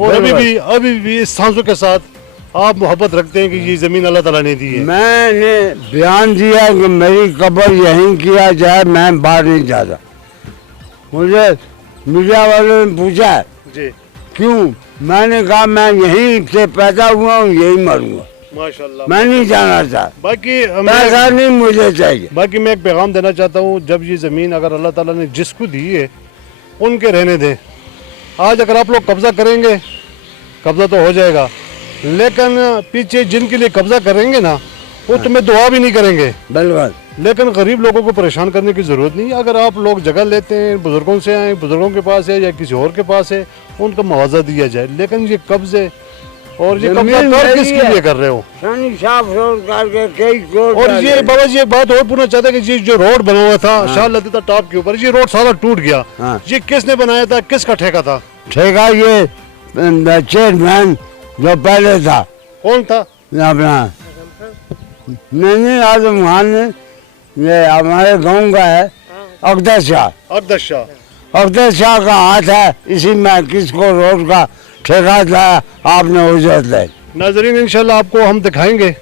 اور ابھی بھی اس سانسوں کے ساتھ آپ محبت رکھتے ہیں کہ یہ زمین اللہ تعالیٰ نے دی ہے. میں نے بیان دیا کہ میری قبر یہیں کیا جائے, میں باہر نہیں جاتا. مجھے میڈیا والوں نے پوچھا جی کیوں, میں نے کہا میں یہیں سے پیدا ہوا ہوں, یہیں مروں گا, ماشاءاللہ. میں نہیں جانا چاہتا, باقی پیسہ نہیں مجھے چاہیے. باقی میں ایک پیغام دینا چاہتا ہوں, جب یہ زمین اگر اللہ تعالیٰ نے جس کو دی ہے ان کے رہنے دیں. آج اگر آپ لوگ قبضہ کریں گے قبضہ تو ہو جائے گا, لیکن پیچھے جن کے لیے قبضہ کریں گے نا وہ تمہیں دعا بھی نہیں کریں گے. بالکل. لیکن غریب لوگوں کو پریشان کرنے کی ضرورت نہیں. اگر آپ لوگ جگہ لیتے ہیں, بزرگوں سے آئیں, بزرگوں کے پاس ہے یا کسی اور کے پاس ہے, ان کا معاوضہ دیا جائے. لیکن یہ قبضے اور یہ قبضہ کر کس کے لیے کر رہے ہو؟ اور یہ بابا جی ایک بات اور پوچھنا چاہتا ہے کہ یہ جو روڈ بنا ہوا تھا شاہ لطیفہ ٹاپ کے اوپر, یہ روڈ سارا ٹوٹ گیا, یہ کس نے بنایا تھا, کس کا ٹھیکہ تھا؟ ٹھیکہ یہ چیئرمین جو پہلے تھا. کون تھا؟ اپنا نہیں اعظم خان نے, یہ ہمارے گاؤں کا ہے اقدس شاہ. اقدس شاہ. اقدس شاہ کا ہاتھ ہے اسی میں کس کو روڈ کا ٹھیکہ تھا آپ نے اجرت لے. ناظرین انشاءاللہ آپ کو ہم دکھائیں گے,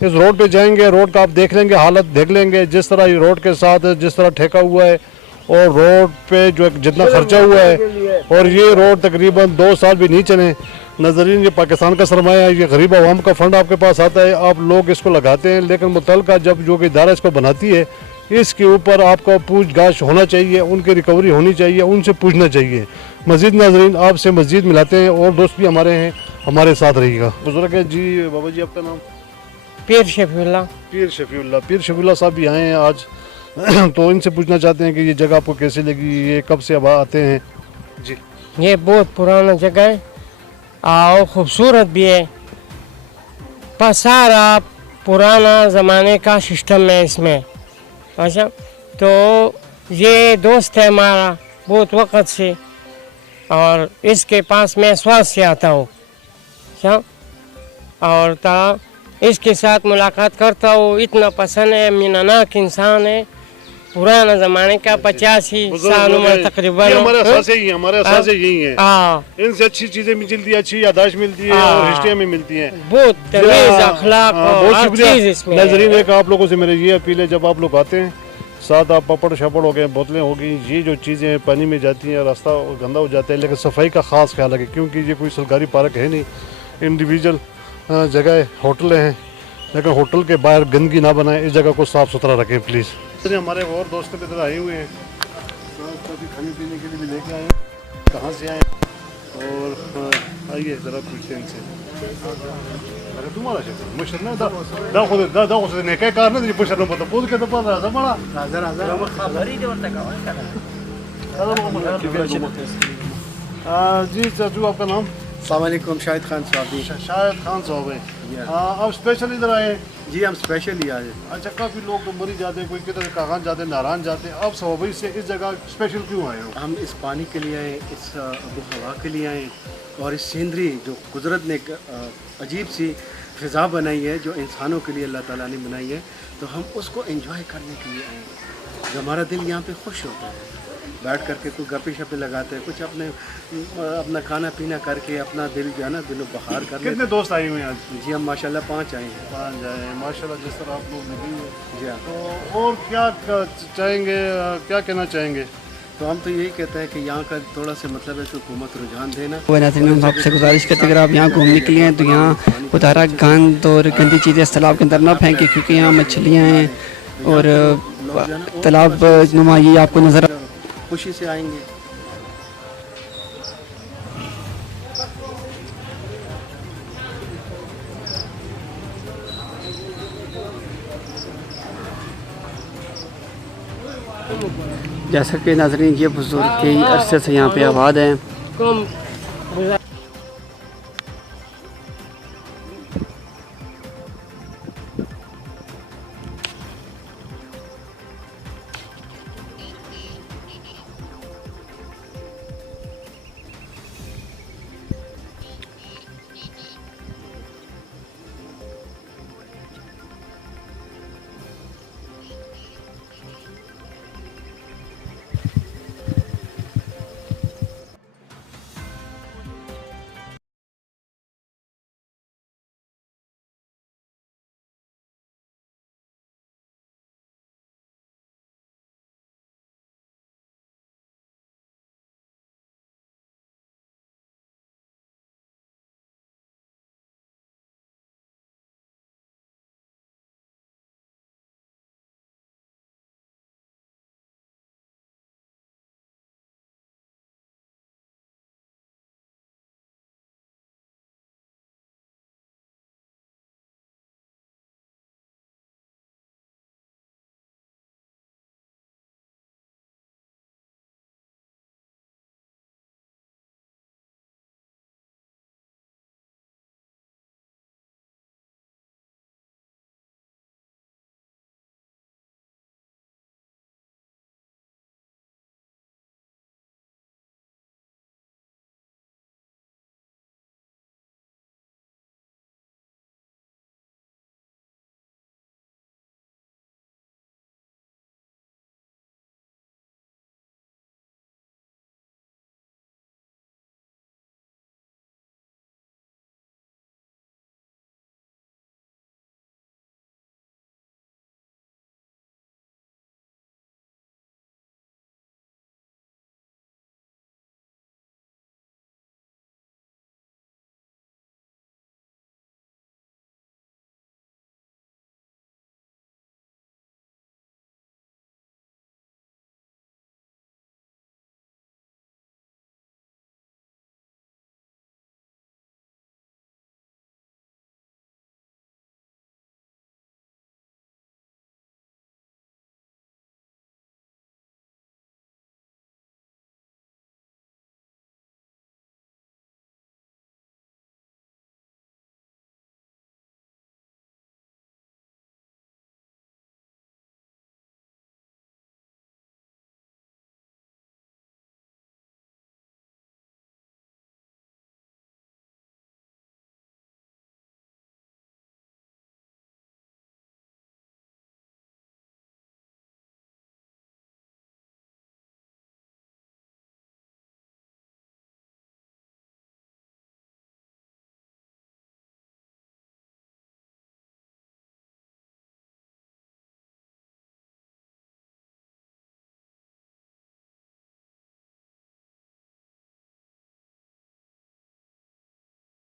اس روڈ پہ جائیں گے, روڈ کا آپ دیکھ لیں گے, حالت دیکھ لیں گے, جس طرح یہ روڈ کے ساتھ جس طرح ٹھیکہ ہوا ہے اور روڈ پہ جو جتنا خرچہ ہوا ہے, اور یہ روڈ تقریباً 2 سال بھی نہیں چلے. ناظرین یہ پاکستان کا سرمایہ ہے, یہ غریب عوام کا فنڈ آپ کے پاس آتا ہے, آپ لوگ اس کو لگاتے ہیں, لیکن متعلقہ جب جو کہ ادارہ اس کو بناتی ہے اس کے اوپر آپ کو پوچھ گاچھ ہونا چاہیے, ان کی ریکوری ہونی چاہیے, ان سے پوچھنا چاہیے. مزید ناظرین آپ سے مزید ملاتے ہیں, اور دوست بھی ہمارے ہیں, ہمارے ساتھ رہیے گا. بزرگ ہے جی بابا جی, آپ کا نام؟ پیر شفیع اللہ. پیر شفیع اللہ. پیر شفیع اللہ صاحب بھی آئے ہیں آج, تو ان سے پوچھنا چاہتے ہیں کہ یہ جگہ آپ کو کیسے لگی, یہ کب سے اب آتے ہیں؟ جی یہ بہت پرانا جگہ ہے اور خوبصورت بھی ہے, پر سارا پرانا زمانے کا سسٹم ہے اس میں. اچھا, تو یہ دوست ہے ہمارا بہت وقت سے, اور اس کے پاس میں سواد سے آتا ہوں. اچھا, اور اس کے ساتھ ملاقات کرتا ہوں, اتنا پسند ہے, میناناک انسان ہے, پرانا زمانے کا 85 سال عمر تقریباً. ہمارے اساس یہی ہیں, ان سے اچھی چیزیں ملتی ہیں, اچھی یاداشت ملتی ہے اور ہسٹریاں میں ملتی ہیں, بہت تمیز اخلاق. بہت شکریہ ناظرین. ایک آپ لوگوں سے میرے یہ اپیل ہے, جب آپ لوگ آتے ہیں ساتھ آپ پپڑ شپڑ ہو گئے, بوتلیں ہو گئی, یہ جو چیزیں پانی میں جاتی ہیں راستہ گندا ہو جاتا ہے, لیکن صفائی کا خاص خیال رکھیں, کیونکہ یہ کوئی سرکاری پارک ہے نہیں, انڈیویجول جگہ ہوٹلیں ہیں, لیکن ہوٹل کے باہر گندگی نہ بنائیں, اس جگہ کو صاف ستھرا رکھیں پلیز. ہمارے اور دوست بھی ادھر آئے ہوئے ہیں, کھانے پینے کے لیے بھی لے کے آئے ہیں, کہاں سے آئے ہیں, اور آئیے ذرا پوچھتے ہیں ان سے. تمہارا شکر مشر نہ دا خود نے کیا کار نہ مشر نہ پتہ پوز کے تو پتہ ہے بڑا جی. چاچو آپ کا نام؟ السلام علیکم. شاہد خان صاحب. شاہد خان صاحب ہیں. آپ اسپیشل ادھر آئے ہیں؟ جی ہم اسپیشل ہی آئے. اچھا, کافی لوگ تو مری جاتے ہیں, کوئی کدھر کاغان جاتے ہیں, ناران جاتے ہیں, آپ صوبائی سے اس جگہ اسپیشل کیوں آئے ہو؟ ہم اس پانی کے لیے آئے, اس آب و ہوا کے لیے آئے, اور اس سینری جو قدرت نے ایک عجیب سی فضا بنائی ہے جو انسانوں کے لیے اللہ تعالیٰ نے بنائی ہے, تو ہم اس کو انجوائے کرنے کے لیے آئے ہیں. جو ہمارا دل یہاں پہ خوش ہوتا ہے, بیٹھ کر کے کوئی گپے شپے لگاتے ہیں, کچھ اپنا کھانا پینا کر کے اپنا دل جو ہے نا دل و بہار کر. کتنے دوست آئے ہوئے ہیں آج؟ جی ہم ماشاءاللہ 5 آئے ہیں. 5 آئے ہیں ماشاء اللہ, جس طرح آپ لوگ لگے ہوئے. جی ہاں. تو اور کیا چاہیں گے, کیا کہنا چاہیں گے؟ تو ہم تو یہی کہتے ہیں کہ یہاں کا تھوڑا سا مطلب ہے کہ حکومت رجحان دینا. ناظرین ہم آپ سے گزارش کرتے ہیں اگر آپ یہاں گھومنے کے لیے ہیں تو یہاں ادارہ گند اور گندی چیزیں تالاب کے اندر نہ پھینکیں, کیونکہ یہاں مچھلیاں ہیں اور تالاب نما یہ آپ کو نظر خوشی سے آئیں گے. جیسا کہ ناظرین یہ بزرگ کئی عرصے سے یہاں پہ آباد ہیں,